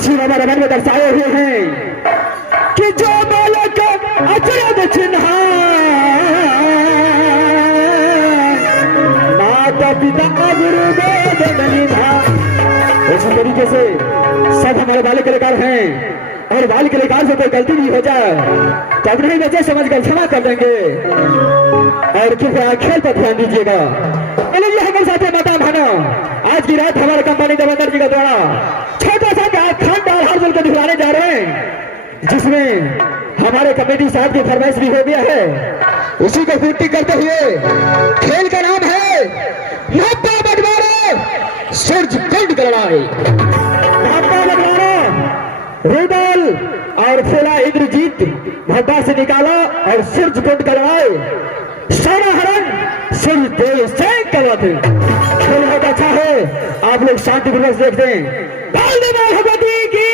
तुलसी बाबा रमन में दर्शाए हुए हैं कि जो बालक अचरज चिन्हा माता पिता गुरु वेद निभा। इसी तरीके से सब हमारे बाल कलाकार हैं और बाल कलाकार से कोई गलती नहीं हो जाए तो अपने ही वजह समझ कर क्षमा कर देंगे और कृपया खेल पर ध्यान दीजिएगा। चलिए हमारे साथ माता भाना आज की रात हमारे कंपनी देवेंद्र जी का द्वारा छोटा सा खानदार हर जल को दिखलाने जा रहे हैं जिसमें हमारे कमेटी साहब की फरमाइश भी हो गया है। उसी को पूर्ति करते हुए खेल का नाम है नापा बटवारा सूरज कुंड गलवाई। नापा बटवारा रुदल और फुला इंद्रजीत भड्डा से निकाला और सूरज कुंड गलवाए सोना हरण सूर्य देव से करवाते। खेल बहुत अच्छा है, आप लोग शांतिपूर्वक देखते हैं। भगवती की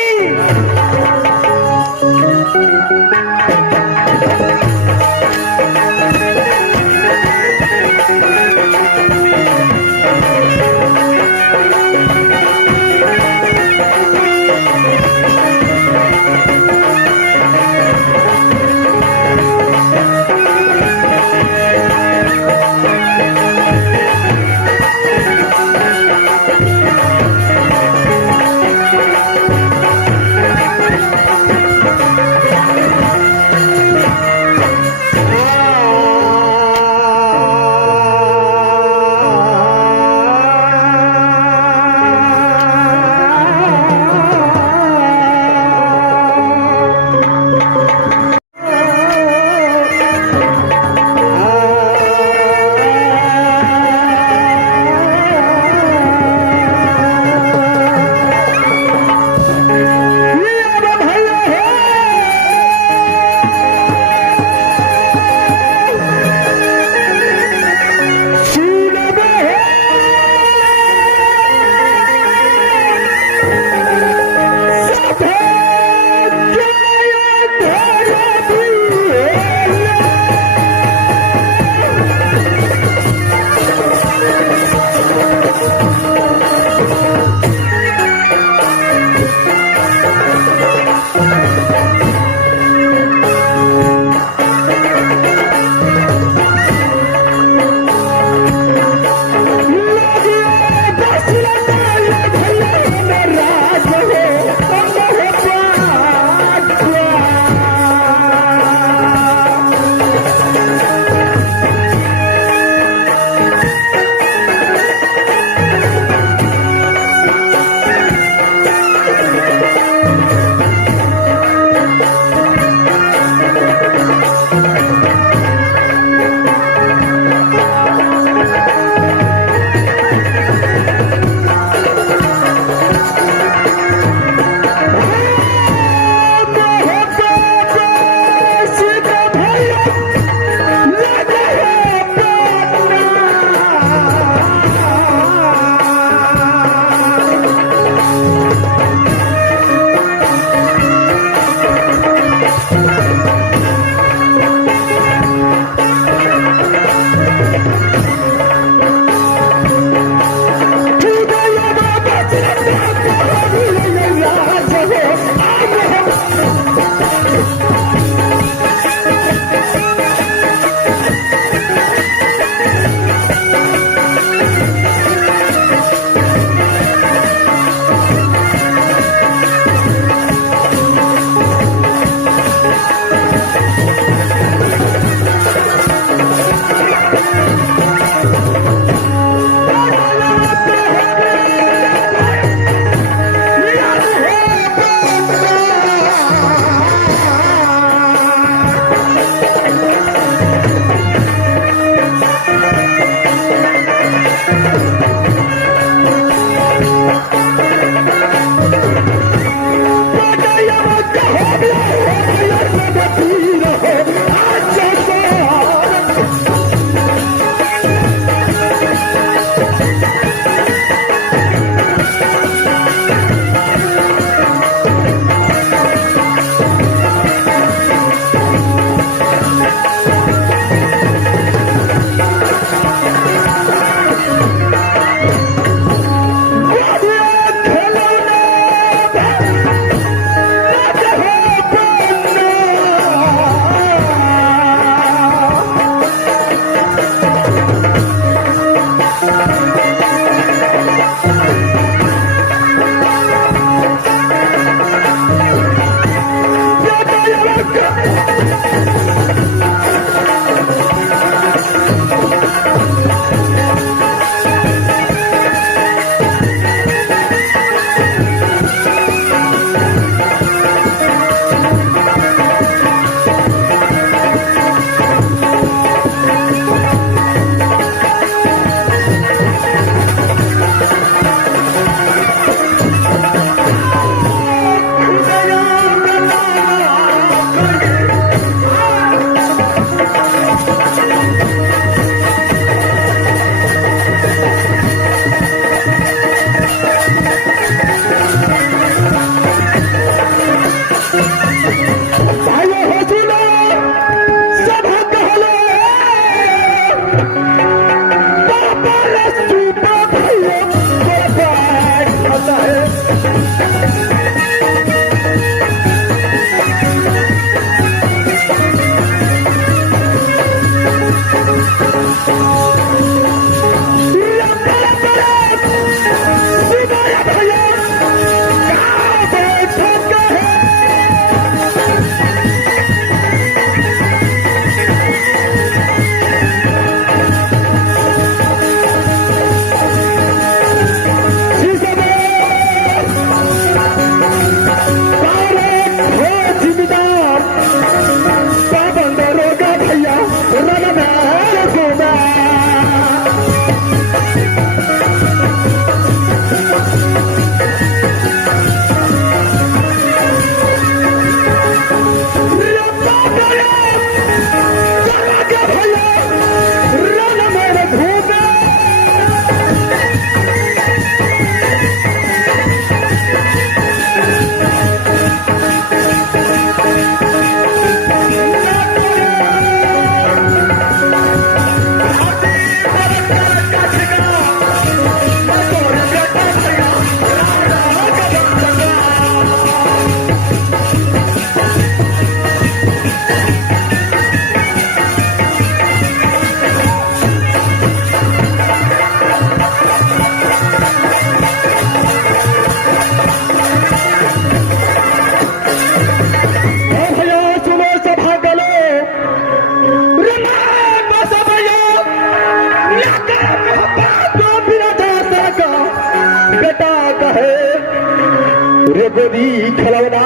खिलौना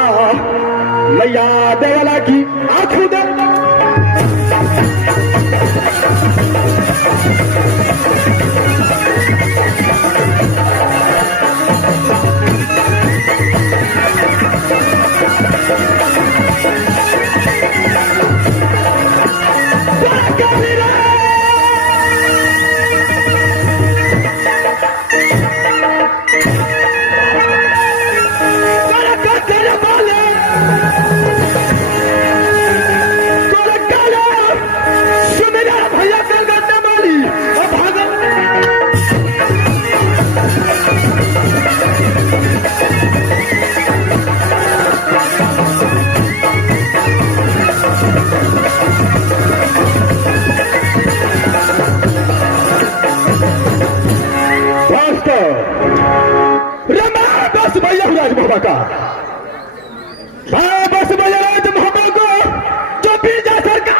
मैया देवला की आंखों दे का बस बजराज मोहब्बत को जो पी जा सरकार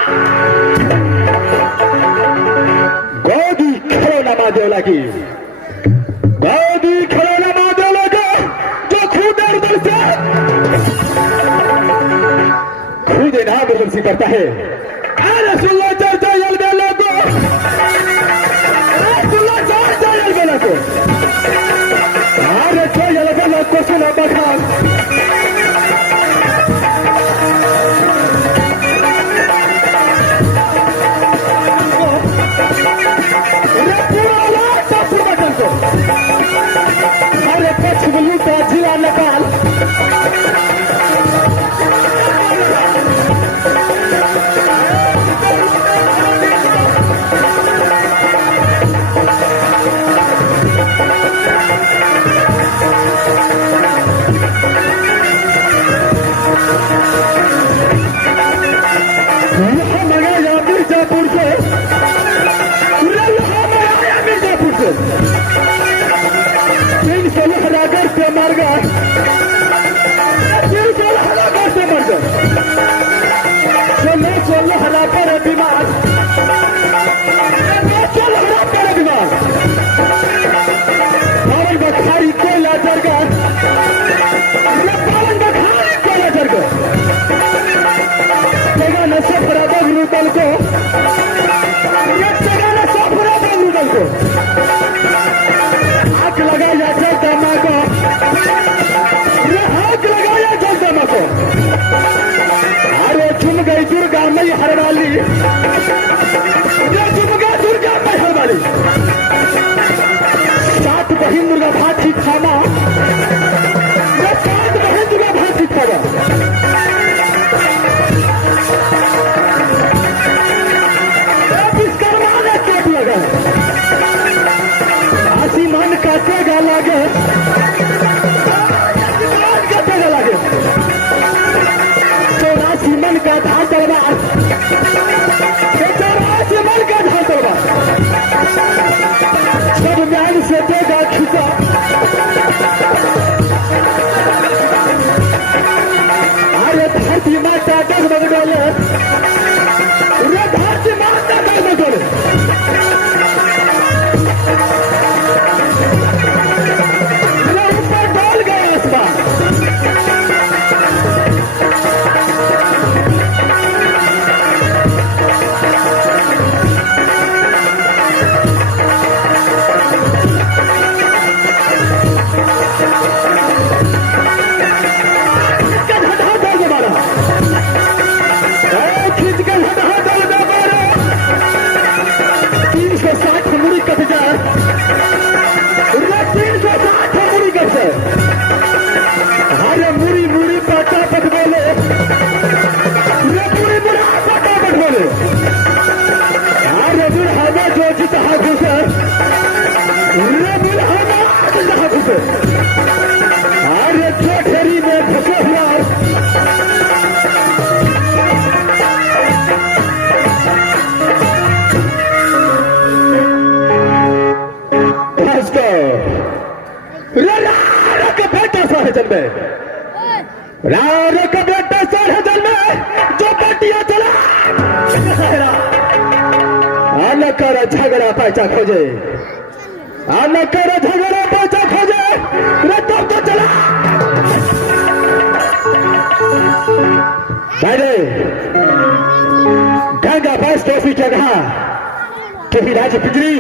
गोदी खिलौना माँ देवला की गोदी खिलौना माँ देवला का जो खुद उधर से खुद ना बदलसी करता है अरे सुल्ला चर्चा यल बेला को सुल्ला चर्चा यल बेला को अरे तो यल बेला को सुना बखान अरे पश्चिम लूटा जिला नेपाल यहाँ मंगाया मिर्जापुर से यहाँ मंगाया मिर्जापुर से 316 रागर से मर गए 316 रागर से मर गए 16 रागर बीमार 16 रागर बीमार पावन बखारी कोयला जर गए पावन बखारी कोयला जर गए जगह न सफरा बगलू दल को जगह न सफरा बगलू दल को आग लगाया जलदमा को आग लगाया जलदमा को अरे झुम गई दुर्गा मई हरवाली झुम गई दुर्गा मई हरवाली 7 बहिन दुर्गा भाटी खाना 7 बहिन दुर्गा भाटी खाना विश्वकर्मा ने चोट लगा आसीमान काटेगा लागे आसीमान काटेगा लागे 84 मन का धार तलवार 84 मन का धार तलवार सब म्यान से देगा खिंचा अरे धरती माता डगमग डोले धरती माता डगमग डोले रारे का बेटा सरहद में जो पटिया चला आना कर झगड़ा पैसा खोजे आना कर झगड़ा पैसा खोजे रे तो चला पहले गंगा बस ट्रॉफी जगह क्योंकि राज पिंजरी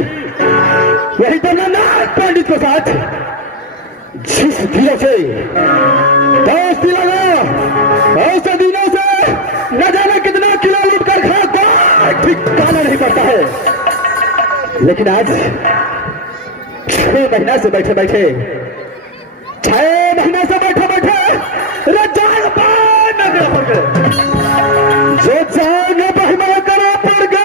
वही तो नाथ पंडित के साथ जिस दिनों से दोस्ती लगा ऐसे दिनों से न जाने कितना किलो लूट कर खा कोई ठिकाना नहीं पड़ता है। लेकिन आज 6 महीना से बैठे बैठे 6 महीना से बैठे बैठे रजाल पान न हो गए जो